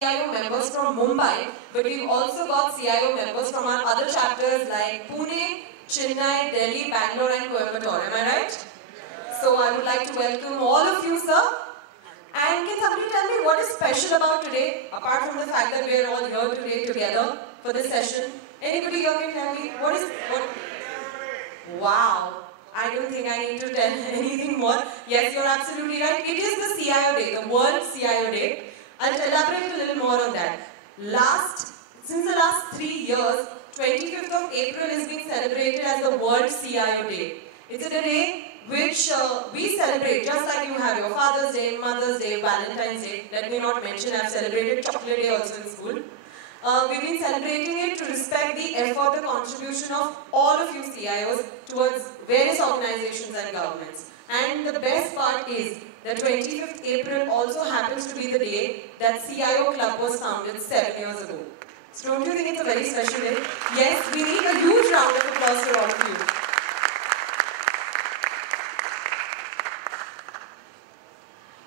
CIO members from Mumbai, but we've also got CIO members from our other chapters like Pune, Chennai, Delhi, Bangalore and Coimbatore. Am I right? So I would like to welcome all of you, sir. And can somebody tell me what is special about today, apart from the fact that we are all here today together for this session? Anybody here can tell me what? Wow. I don't think I need to tell anything more. Yes, you're absolutely right. It is the CIO Day, the World CIO Day. I'll elaborate a little more on that. Since the last 3 years, 25th of April is being celebrated as the World CIO Day. It's a day which we celebrate, just like you have your Father's Day, Mother's Day, Valentine's Day. Let me not mention I've celebrated Chocolate Day also in school. We've been celebrating it to respect the effort, the contribution of all of you CIOs towards various organizations and governments. And the best part is that 25th April also happens to be the day that CIO Klub was founded 7 years ago. So don't you think it's a very special day? Yes, we need a huge round of applause for all of you.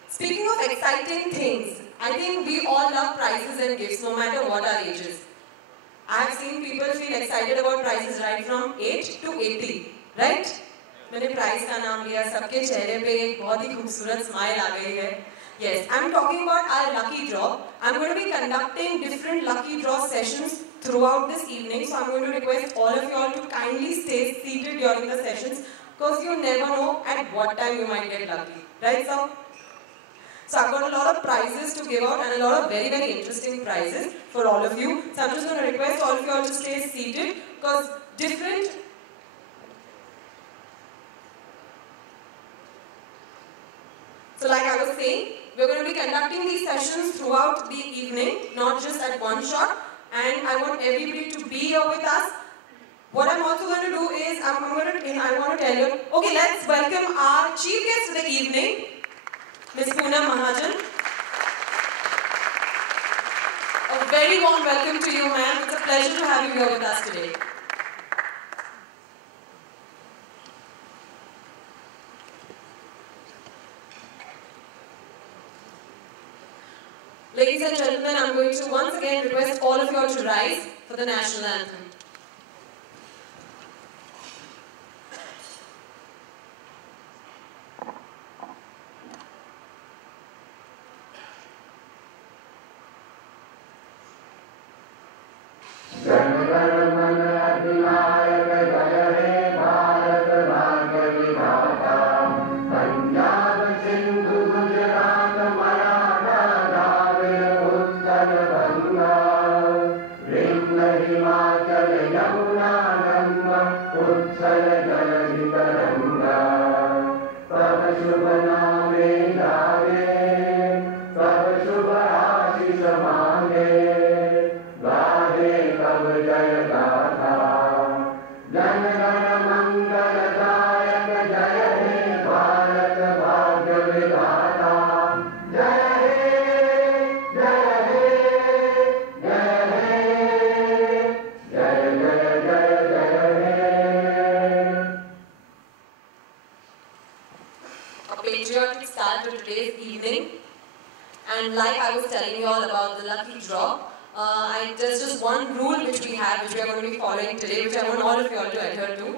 Speaking of exciting things, I think we all love prizes and gifts no matter what our ages. I have seen people feel excited about prizes right from 8 to 80, right? मैंने prize का नाम लिया, सबके चेहरे पे एक बहुत ही खूबसूरत स्माइल आ गई है. Yes, I'm talking about our lucky draw. I'm going to be conducting different lucky draw sessions throughout this evening. So I'm going to request all of you all to kindly stay seated during the sessions because you never know at what time you might get lucky. Right, sir? So I've got a lot of prizes to give out and a lot of very, very interesting prizes for all of you. So I'm just going to request all of you all to stay seated because different... So like I was saying, we're going to be conducting these sessions throughout the evening, not just at one shot. And I want everybody to be here with us. What I'm also going to do is, I want to tell you, okay, let's welcome our chief guest of the evening, Ms. Poonam Mahajan. A very warm welcome to you, ma'am. It's a pleasure to have you here with us today. Ladies and gentlemen, I'm going to once again request all of you all to rise for the national anthem. And like I was telling you all about the lucky draw, there's just one rule which we have, which we are going to be following today, which I want all of you all to adhere to.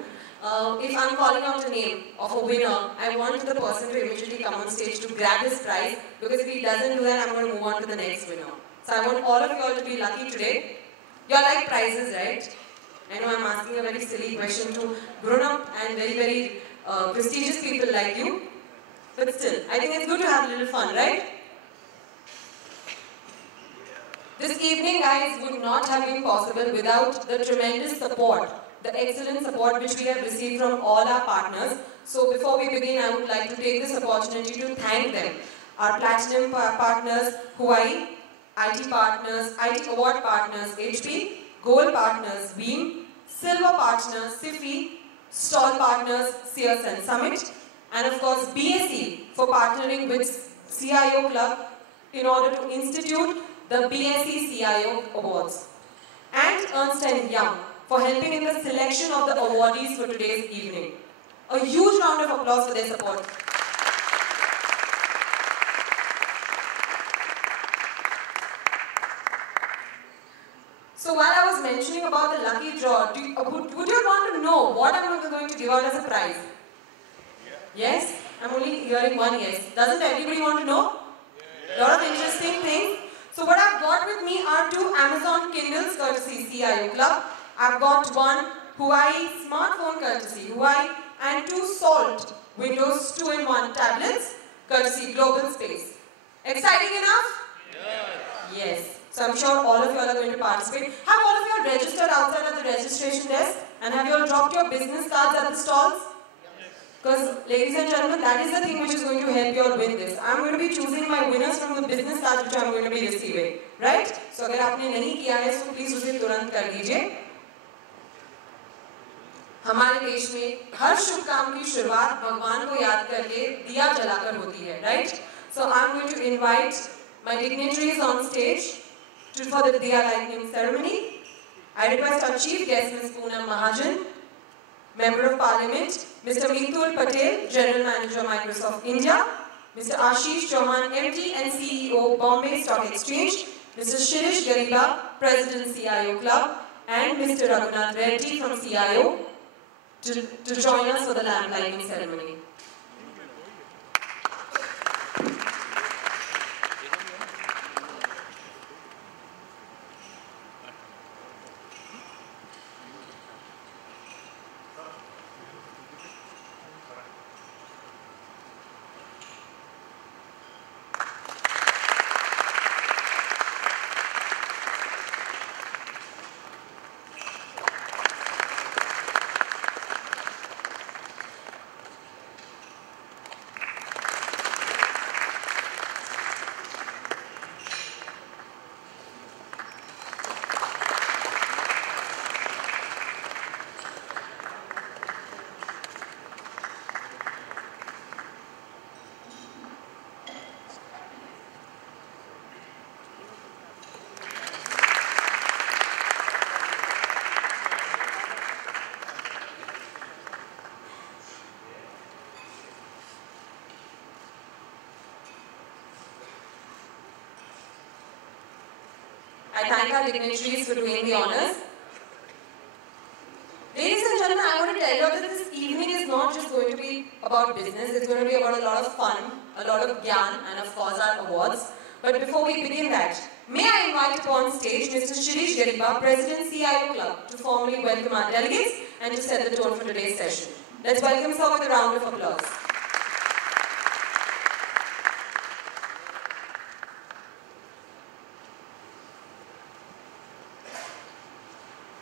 If I'm calling out a name of a winner, I want the person to immediately come on stage to grab his prize, because if he doesn't do that, I'm going to move on to the next winner. So I want all of you all to be lucky today. You all like prizes, right? I know I'm asking a very silly question to grown-up and very, very prestigious people like you. But still, I think it's good to have a little fun, right? This evening, guys, would not have been possible without the tremendous support, the excellent support which we have received from all our partners. So before we begin, I would like to take this opportunity to thank them. Our Platinum partners, Huawei, IT partners, IT Award partners, HP, Gold partners, Beam, Silver partners, SIFI, Stall partners, Sears and Summit, and of course BSE for partnering with CIO Klub in order to institute the BSE CIO Awards, and Ernst & Young for helping in the selection of the awardees for today's evening. A huge round of applause for their support. So while I was mentioning about the lucky draw, would you want to know what I'm going to give out as a prize? Yes? I'm only hearing one yes. Doesn't everybody want to know? A lot of interesting things. So what I've got with me are 2 Amazon Kindles courtesy CIO Klub. I've got one Huawei smartphone courtesy Huawei and 2 Salt Windows 2-in-1 tablets courtesy Global Space. Exciting enough? Yes. So I'm sure all of you all are going to participate. Have all of you all registered outside at the registration desk? And have you all dropped your business cards at the stalls? Because, ladies and gentlemen, that is the thing which is going to help you all win this. I'm going to be choosing my winners from the business cards which I'm going to be receiving. Right? So, if you haven't done it, so please do it तुरंत. हमारे देश में हर शुभ काम की शुरुआत भगवान को याद करके दिया जलाकर होती है, right? So I'm going to invite my dignitaries on stage for the diya lighting ceremony. I request our chief guest, Ms. Poonam Mahajan, Member of Parliament, Mr. Mithul Patel, General Manager, Microsoft India, Mr. Ashish Chauhan, MD and CEO, Bombay Stock Exchange, Mr. Shirish Gariba, President, CIO Klub, and Mr. Raghunath Reddy from CIO to join us for the lamp lighting ceremony. I thank our dignitaries for doing the honors. Ladies and gentlemen, I want to tell you that this evening is not just going to be about business, it's going to be about a lot of fun, a lot of gyan, and of course our awards. But before we begin that, may I invite upon stage Mr. Shirish Gariba, President, CIO Klub, to formally welcome our delegates and to set the tone for today's session. Let's welcome sir with a round of applause.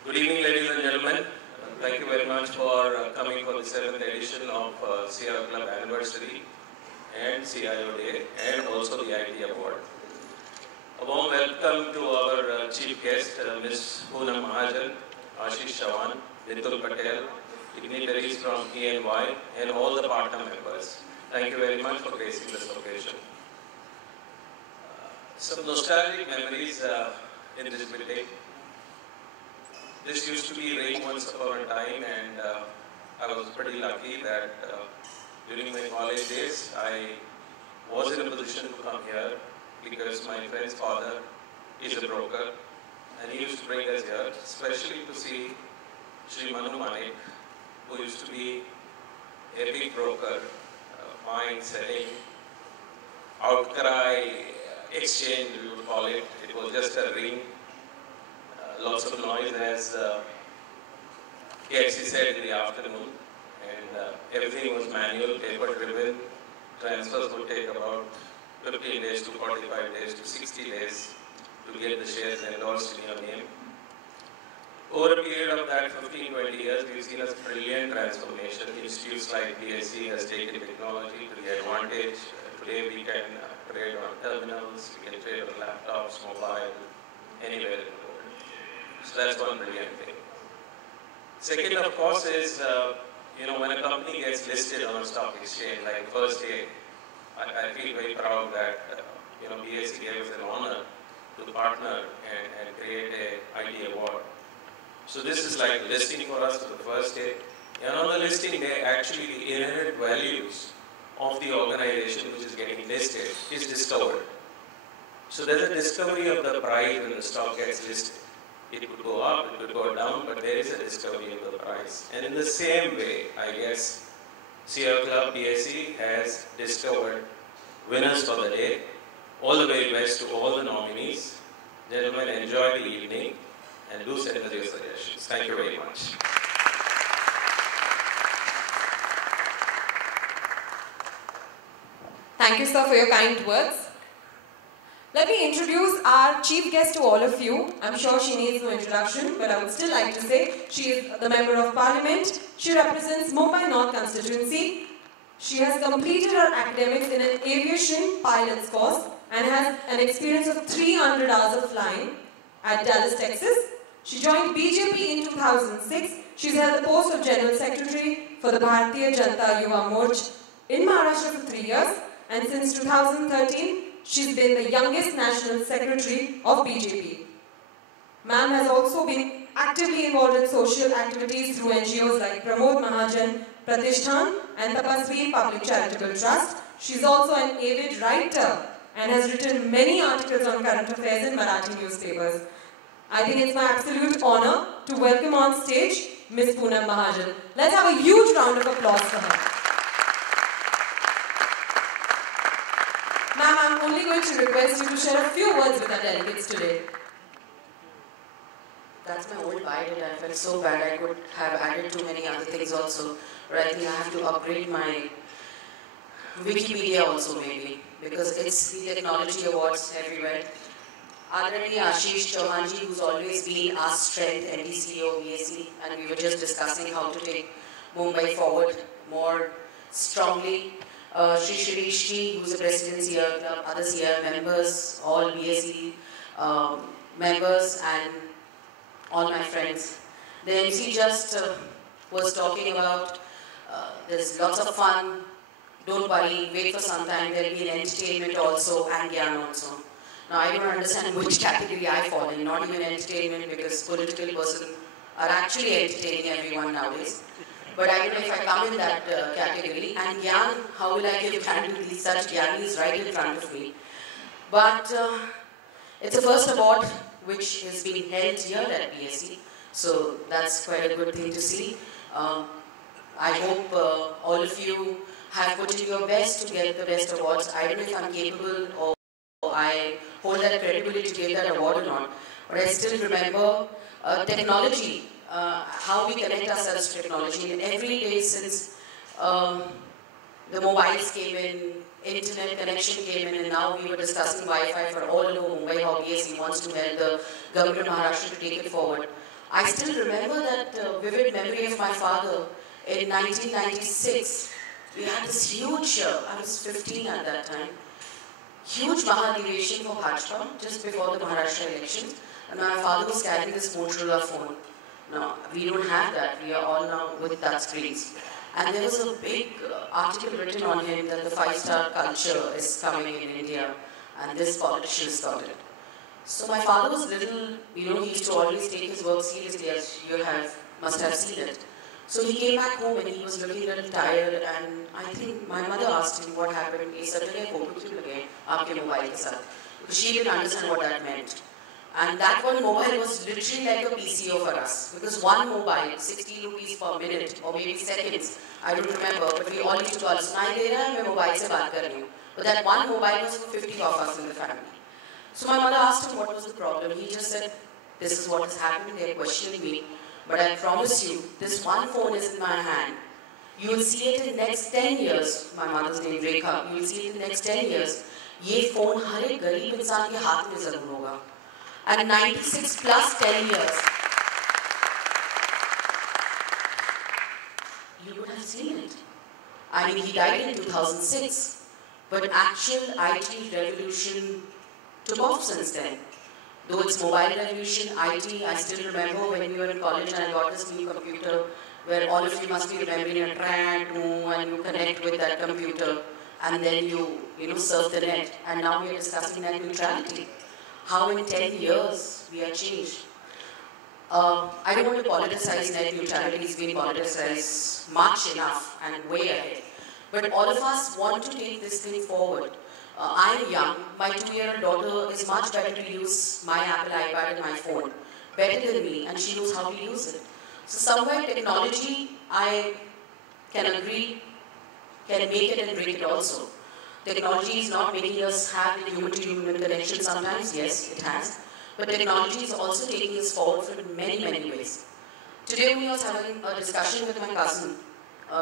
Good evening, ladies and gentlemen. Thank you very much for coming for the 7th edition of CIO Klub Anniversary and CIO Day and also the IT Award. A warm welcome to our chief guest, Ms. Poonam Mahajan, Ashish Chauhan, Mithul Patel, dignitaries from EY and all the partner members. Thank you very much for gracing this occasion. Some nostalgic memories in this building. This used to be rain once upon a time, and I was pretty lucky that during my college days, I was in a position to come here because my friend's father is a broker, and he used to bring us here, especially to see Shri Manu Manik, who used to be a big broker, buying, selling, outcry, exchange, we would call it. It was just a ring. Lots of noise, as KFC said in the afternoon, and everything was manual, paper-driven. Transfers would take about 15 days to 45 days to 60 days to get the shares endorsed in your name. Over a period of that 15-20 years, we've seen a brilliant transformation. Institutes like BSE has taken technology to the advantage. Today we can trade on terminals, we can trade on laptops, mobile, anywhere in the world. So that's one brilliant thing. Second, of course, is when a company gets listed on a stock exchange, like first day, I feel very proud that BSE gave us an honor to partner and create a IT award. So this is like listing for us for the first day. And on the listing day, actually the inherent values of the organization which is getting listed is discovered. So there's a discovery of the price when the stock gets listed. It could go up, it could go down, but there is a discovery of the price. And in the same way, I guess, CIO Klub BSE has discovered winners for the day. All the very best to all the nominees. Gentlemen, enjoy the evening and do send us your suggestions. Thank you very much. Thank you, sir, for your kind words. Let me introduce our chief guest to all of you. I'm sure she needs no introduction, but I would still like to say she is the Member of Parliament. She represents Mumbai North constituency. She has completed her academics in an aviation pilot's course and has an experience of 300 hours of flying at Dallas, Texas. She joined BJP in 2006. She's held the post of General Secretary for the Bharatiya Janata Yuva Morcha in Maharashtra for 3 years, and since 2013, she's been the youngest National Secretary of BJP. Ma'am has also been actively involved in social activities through NGOs like Pramod Mahajan Pratishthan and Tapasvi Public Charitable Trust. She's also an avid writer and has written many articles on current affairs in Marathi newspapers. I think it's my absolute honor to welcome on stage Ms. Poonam Mahajan. Let's have a huge round of applause for her. Ma'am, I'm only going to request you to share a few words with our delegates today. That's my old bio, and I felt so bad I could have added too many other things also. But I think I have to upgrade my Wikipedia also maybe, because it's the technology awards everywhere. Adaraniya Ashish Chauhanji, who's always been our strength, MD CEO of BSE, and we were just discussing how to take Mumbai forward more strongly. Shri Shirishji, who's the President CIO Klub, other CIO members, all BSE members, and all my friends. The MC just was talking about there's lots of fun, don't worry, wait for some time, there'll be an entertainment also and Gyan also. Now I don't understand which category I fall in, not even entertainment, because political person are actually entertaining everyone nowadays. But I don't know if I come in that category. And Gyan, how will I give Gyan to these such Gyanis right in front of me? But it's the first award which is being held here at BSE. So that's quite a good thing to see. I hope all of you have put in your best to get the best awards. I don't know if I'm capable or I hold that credibility to get that award or not. But I still remember technology. How we connect ourselves to technology. And every day since the mobiles came in, internet connection came in, and now we were discussing Wi-Fi for all over Mumbai, how BSE wants to help the government of Maharashtra to take it forward. I still remember that vivid memory of my father in 1996. We had this huge, I was 15 at that time, huge Mahadivation for Bhajpa just before the Maharashtra elections. And my father was carrying this Motorola phone. No, we don't have that. We are all now with touch screens. And there was a big article written on him that the five-star culture is coming in India, and this politician started it. So my father was little, he used to always take his work seriously, as you must have seen it. So he came back home and he was looking a little tired, and I think my mother asked him what happened. He said, "Aapke mobile ke saath." Because she didn't understand what that meant. And that one mobile was literally like a PCO for us. Because one mobile, 60 rupees per minute, or maybe seconds, I don't remember, but we all used to call us, mobile se baat kar rahi hu. But that one mobile was for 50 of us in the family. So my mother asked him what was the problem. He just said, "This is what has happened, they're questioning me. But I promise you, this one phone is in my hand. You will see it in the next 10 years. My mother's name Rekha. You will see it in the next 10 years. Ye phone har ek gareeb insaan ke haath mein zarur hoga." And 96 plus 10 years. You would have seen it. I mean, he died in 2006. But actual IT revolution took off since then. Though it's mobile revolution, IT, I still remember when we were in college and I got this new computer where all of you must be remembering a track, and you connect with that computer and then you surf the net. And now we are discussing net neutrality. How in 10 years we have changed. I don't want to politicize net neutrality. It's been politicized much enough and way ahead. But all of us want to take this thing forward. I'm young. My 2-year-old daughter is much better to use my Apple iPad and my phone. better than me and she knows how to use it. So somewhere technology, I can agree, can make it and break it also. Technology is not making us have the human-to-human connection sometimes, yes, it has. But technology is also taking us forward in many, many ways. Today when I was having a discussion with my cousin,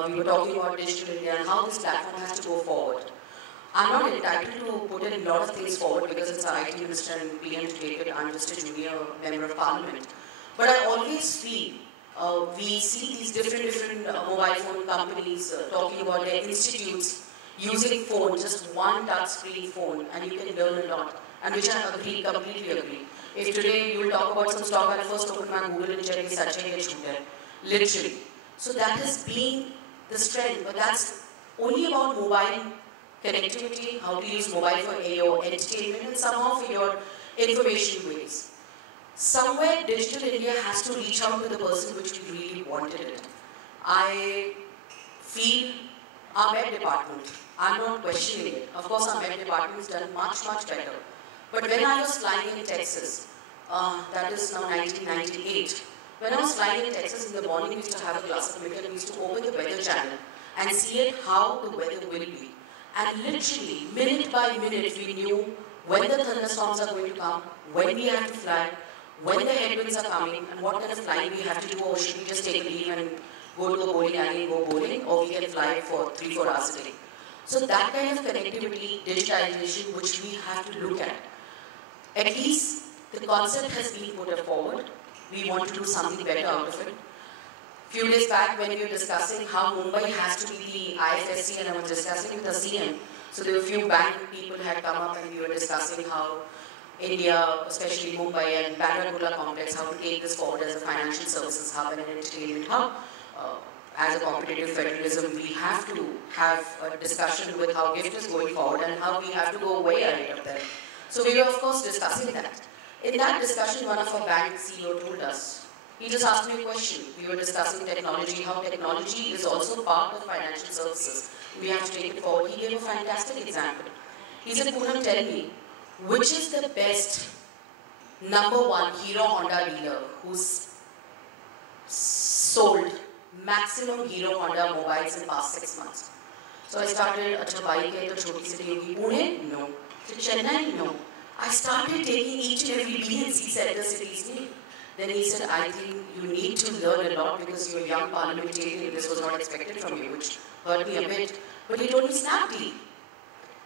we were talking about digital India and how this platform has to go forward. I'm not entitled to put in a lot of things forward because it's our IT minister and PM to take it. I'm just a junior member of parliament. But I always feel we see these different mobile phone companies talking about their institutes using phone, just one touch screen phone, and you can learn a lot. And which I agree, completely agree. If today you will talk about some stock, I'll first open my Google and check if such a literally. So that has been the strength, but that's only about mobile connectivity, how to use mobile for your entertainment and somehow for your information ways. Somewhere Digital India has to reach out to the person which we really wanted it. I feel our Med department, I'm not questioning it. Of course our Med department has done much better. But when I was flying in Texas, that is now 1998, when I was flying in Texas in the morning, we used to have a glass of milk and we used to open the weather channel and see it how the weather will be. And literally, minute by minute, we knew when the thunderstorms are going to come, when we have to fly, when the headwinds are coming, and what kind of flying we have to do, or should we just take a leave and go to a bowling alley and go bowling, or we can fly for 3-4 hours a day. So that kind of connectivity, digitalization, which we have to look at least the concept has been put forward. We want to do something better out of it. Few days back when we were discussing how Mumbai has to be the IFSC, and I was discussing with the CM, so there were a few bank people had come up and we were discussing how India, especially Mumbai and Bandra complex, how to take this forward as a financial services hub and an entertainment hub. As a competitive federalism, we have to have a discussion with how GIFT is going forward and how we have to go way ahead of that. So we were of course discussing that. In that discussion, one of our bank CEO told us, he just asked me a question. We were discussing technology, how technology is also part of financial services. We have to take it forward. He gave a fantastic example. He said, Poonam, tell me, which is the best #1 Hero Honda dealer who's sold maximum Hero Honda mobiles in the past 6 months? So I started, acha bike hai to choti city hogi, Pune? No. Chennai? No. I started taking each and every B and C center cities name. Then he said, I think you need to learn a lot because you're a young parliamentarian. This was not expected from you, which hurt me a bit. But he told me Snapdeal.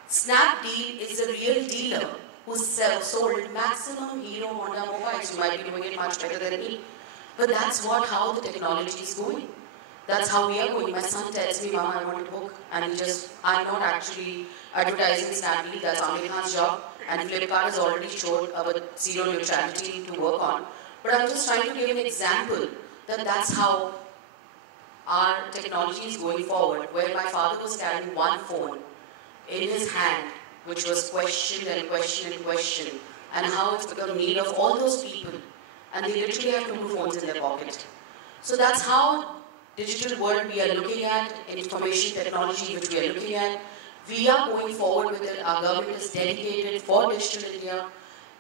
Snapdeal is a real dealer who sold maximum Hero Honda mobiles. You might be doing it much better than me. But that's how the technology is going. That's how we are going. My son tells me, Mama, I want a book. And I'm not actually advertising Snapdeal. That's Amir Khan's job. And Flipkart has already showed our zero neutrality to work on. But I'm just trying to give an example that that's how our technology is going forward, where my father was carrying one phone in his hand, which was questioned and questioned and questioned, and how it's become need of all those people, and they literally have 2 phones in their pocket. So that's how digital world we are looking at, information technology which we are looking at. We are going forward with it. Our government is dedicated for Digital India.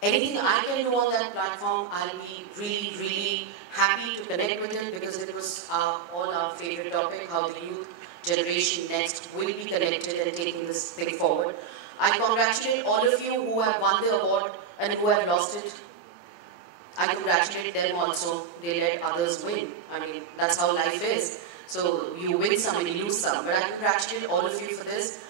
Anything I can do on that platform, I'll be really happy to connect with it because it was all our favorite topic, how the youth generation next will be connected and taking this thing forward. I congratulate all of you who have won the award and who have lost it. I congratulate them also. They let others win. I mean, that's how life is. So you win some and you lose some. But I congratulate all of you for this.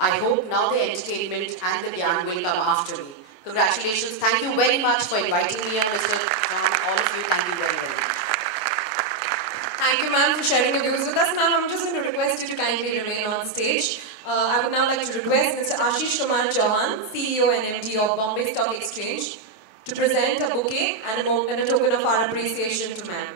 I hope now the entertainment and the gyan will come after me. Congratulations. Thank you very much for inviting me and Mr. Ram. All of you, thank you very much. Thank you, ma'am, for sharing your views with us. Now, I'm just going to request you to kindly remain on stage. I would now like to request Mr. Ashish Kumar Chauhan, CEO and MD of Bombay Stock Exchange, to present a bouquet and a token of our appreciation to ma'am.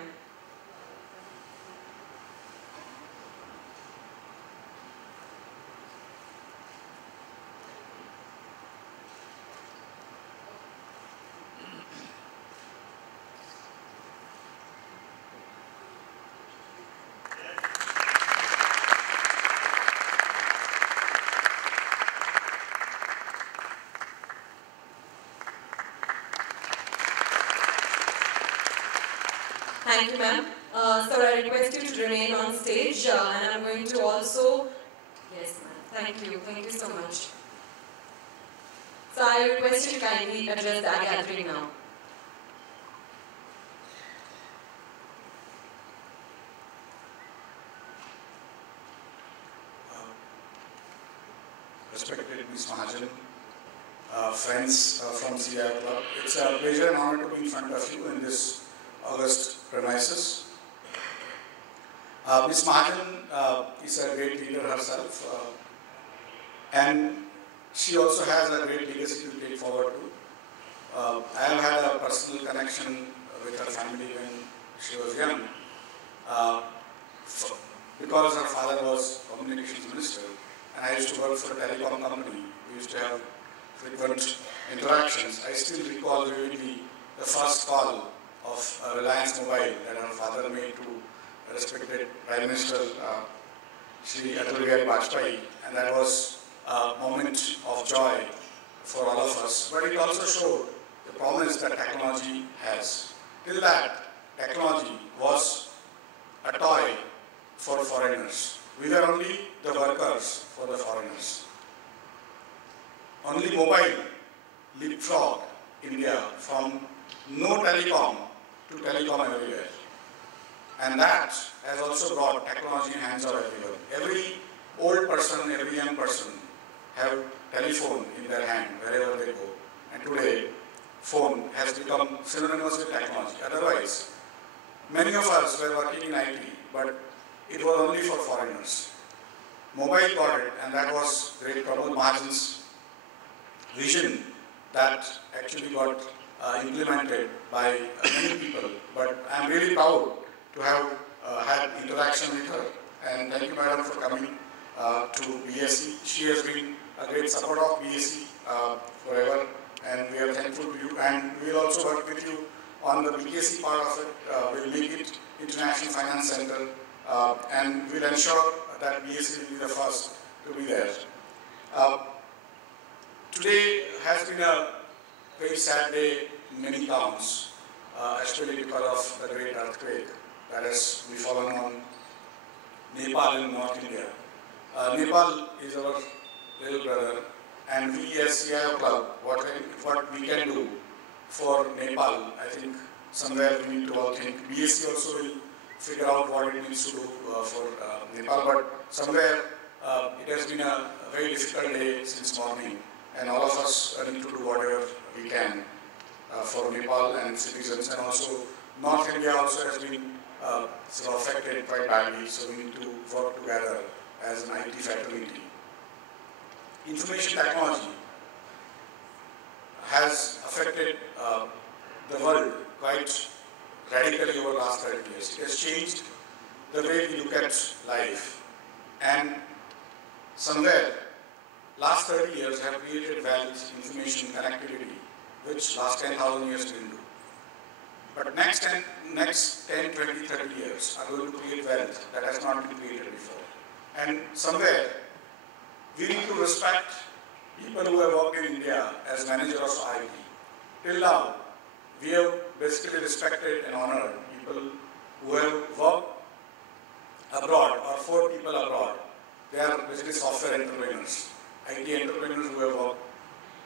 Thank you, ma'am. Sir, I request you to remain on stage, and I'm going to also... Yes, ma'am. Thank you so much. So I request you to kindly address the gathering now. Respected Ms. Mahajan, friends from CIO Klub, it's a pleasure and honor to be in front of you in this August premises. Ms. Mahajan is a great leader herself, and she also has a great legacy to take forward to. I have had a personal connection with her family when she was young, because her father was communications minister, and I used to work for a telecom company. We used to have frequent interactions. I still recall vividly the first call of Reliance Mobile that her father made to respected Prime Minister Shri Atal Bihari Vajpayee, and that was a moment of joy for all of us. But it also showed the promise that technology has. Till that, technology was a toy for foreigners. We were only the workers for the foreigners. Only mobile leapfrogged India from no telecom to telecom everywhere. And that has also brought technology in hands of everyone. Every old person, every young person have telephone in their hand wherever they go. And today, phone has become synonymous with technology. Otherwise, many of us were working in IT, but it was only for foreigners. Mobile got it, and that was great Pramod Mahajan's vision that actually got implemented by many people. But I am really proud to have had interaction with her. And thank you, madam, for coming to BSE. She has been a great supporter of BSE forever, and we are thankful to you. And we will also work with you on the BSE part of it. We'll make it International Finance Center, and we'll ensure that BSE will be the first to be there. Today has been a very sad day in many towns, especially because of the great earthquake that has befallen on Nepal in North India. Nepal is our little brother, and we as CIO Klub, what we can do for Nepal, I think somewhere we need to all think. BSE also will figure out what it needs to do for Nepal, but somewhere it has been a very difficult day since morning, and all of us need to do whatever we can for Nepal and citizens, and also North India also has been sort of affected quite badly, so we need to work together as an IT fraternity. Information technology has affected the world quite radically over the last 30 years. It has changed the way we look at life, and somewhere last 30 years have created wealth, information, connectivity, which last 10,000 years didn't do. But next 10, 20, 30 years are going to create wealth that has not been created before. And somewhere we need to respect people who have worked in India as managers of IT. Till now, we have basically respected and honored people who have worked abroad or for people abroad. They are basically software entrepreneurs, IT entrepreneurs who have worked.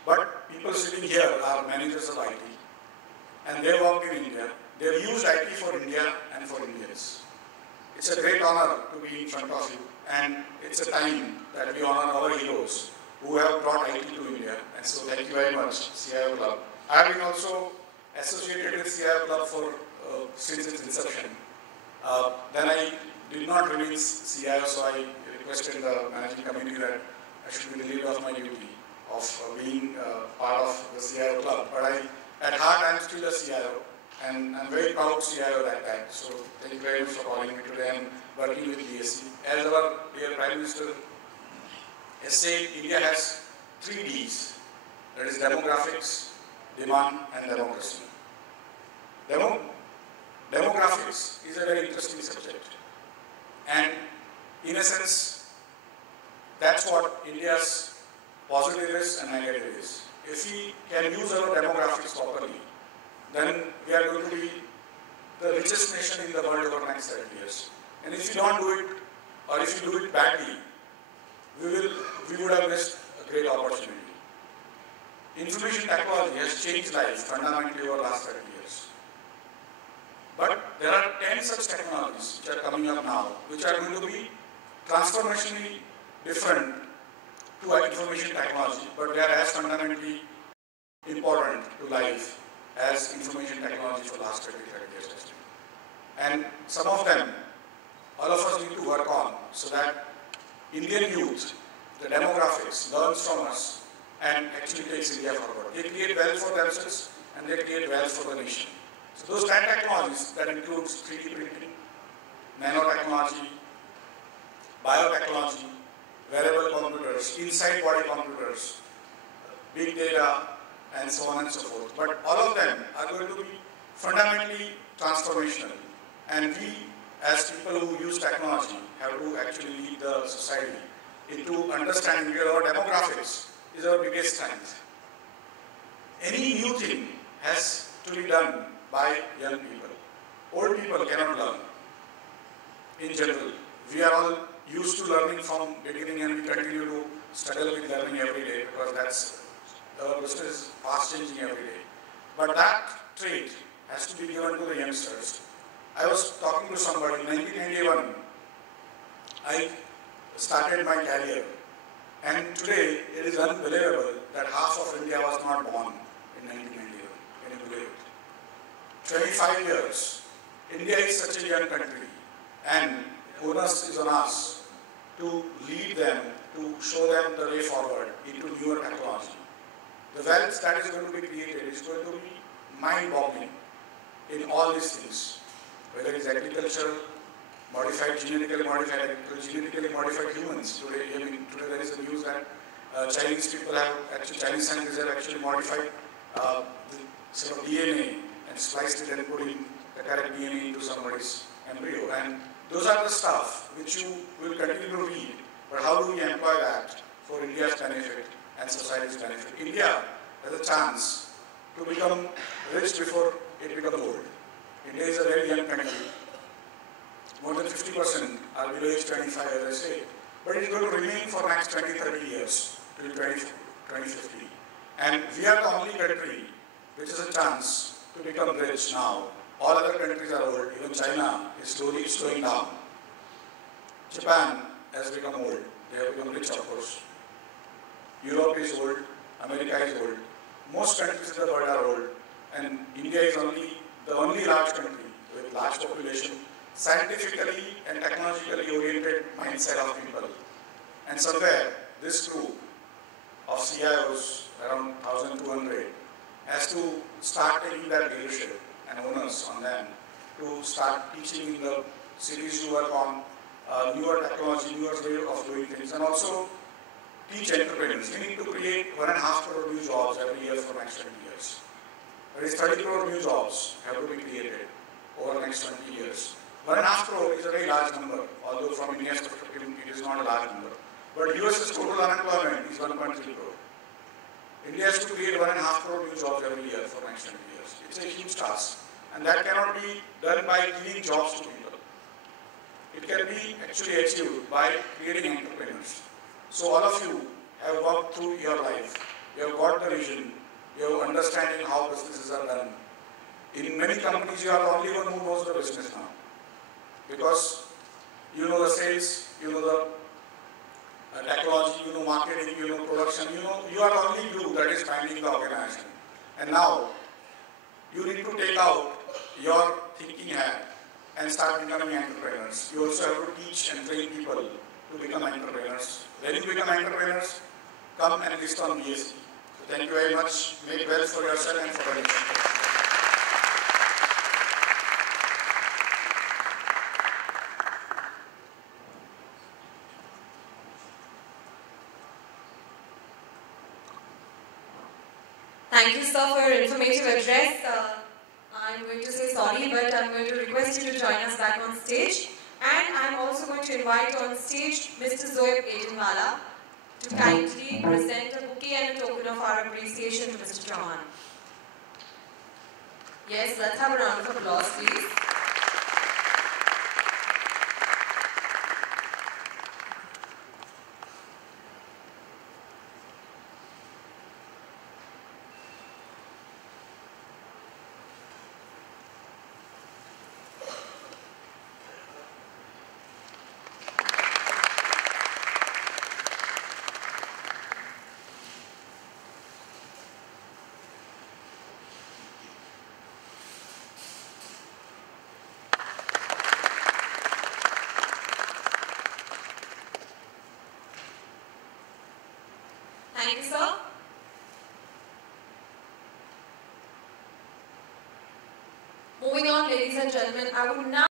But people sitting here are managers of IT, and they work in India. They have used IT for India and for Indians. It's a great honor to be in front of you, and it's a time that we honor our heroes who have brought IT to India. And so thank you very much, CIO Klub. I have been also associated with CIO Klub for since its inception. Then I did not release CIO, so I requested the managing committee that I should be relieved of my duty of being part of the CIO Klub. But at heart, I am still a CIO, and I'm very proud CIO that time. So thank you very much for calling me today and working with BSE. As our dear Prime Minister has said, India has 3 Ds, that is demographics, demand, and democracy. Demographics is a very interesting subject, and in a sense, that's what India's positive is and negative is. If we can use our demographics properly, then we are going to be the richest nation in the world over the next 30 years. And if you don't do it, or if you do it badly, we would have missed a great opportunity. Information technology has changed life fundamentally over the last 30 years. But there are 10 such technologies which are coming up now, which are going to be transformationally different to our information technology, but they are as fundamentally important to life as information technology for the last 20, 30 years. And some of them, all of us need to work on so that Indian youth, the demographics, learns from us and actually takes India forward. They create wealth for themselves and they create wealth for the nation. So those 10 technologies, that includes 3D printing, nanotechnology, biotechnology, wearable computers, inside body computers, big data, and so on and so forth. But all of them are going to be fundamentally transformational. And we, as people who use technology, have to actually lead the society into understanding because our demographics is our biggest strength. Any new thing has to be done by young people. Old people cannot learn. In general, we are all used to learning from beginning and we continue to struggle with learning every day because that's our business is fast changing every day. But that trait has to be given to the youngsters. I was talking to somebody in 1991. I started my career, and today it is unbelievable that half of India was not born in 1991. Can you believe it? 25 years. India is such a young country, and onus is on us to lead them, to show them the way forward into newer technology. The wealth that is going to be created is going to be mind-boggling in all these things, whether it is agriculture, genetically modified humans. Today there is a news that Chinese scientists have actually modified the sort of DNA and spliced it and put in the correct DNA into somebody's embryo. And those are the stuff which you will continue to read. But how do we employ that for India's benefit and society's benefit? India has a chance to become rich before it becomes old. India is a very young country. More than 50% are below age 25, as I say. But it's going to remain for the next 20, 30 years till 2050. And we are the only country which has a chance to become rich now. All other countries are old. Even China is slowly slowing down. Japan has become old. They have become rich, of course. Europe is old. America is old. Most countries in the world are old. And India is the only large country with large population, scientifically and technologically oriented mindset of people. And somewhere, this group of CIOs, around 1,200, has to start taking that leadership and onus on them to start teaching in the cities you work on newer technology, newer way of doing things, and also teach entrepreneurs. We need to create 1.5 crore new jobs every year for the next 20 years. That is 30 crore new jobs have to be created over the next 20 years. 1.5 crore is a very large number, although from India's perspective it is not a large number. But US's total unemployment is 1.3 crore. India has to create 1.5 crore new jobs every year for the next 20 years. It's a huge task. And that cannot be done by giving jobs to people. It can be actually achieved by creating entrepreneurs. So all of you have worked through your life. You have got the vision. You have understanding how businesses are done. In many companies, you are the only one who knows the business now. Because you know the sales, you know the technology, you know marketing, you know production, you are the only glue that is binding the organization. And now, you need to take out your thinking hat and start becoming entrepreneurs. You also have to teach and train people to become entrepreneurs. When you become entrepreneurs, come and list on BSE. So thank you very much. Make wealth for yourself and for the nation. Thank you, sir, for your informative address. I'm going to say sorry, but I'm going to request you to join us back on stage. And I'm also going to invite on stage Mr. Zoeb Aidinwala to kindly present a bouquet and a token of our appreciation to Mr. Chauhan. Yes, let's have a round of applause, please. Thank you, sir. Moving on, ladies and gentlemen, I would now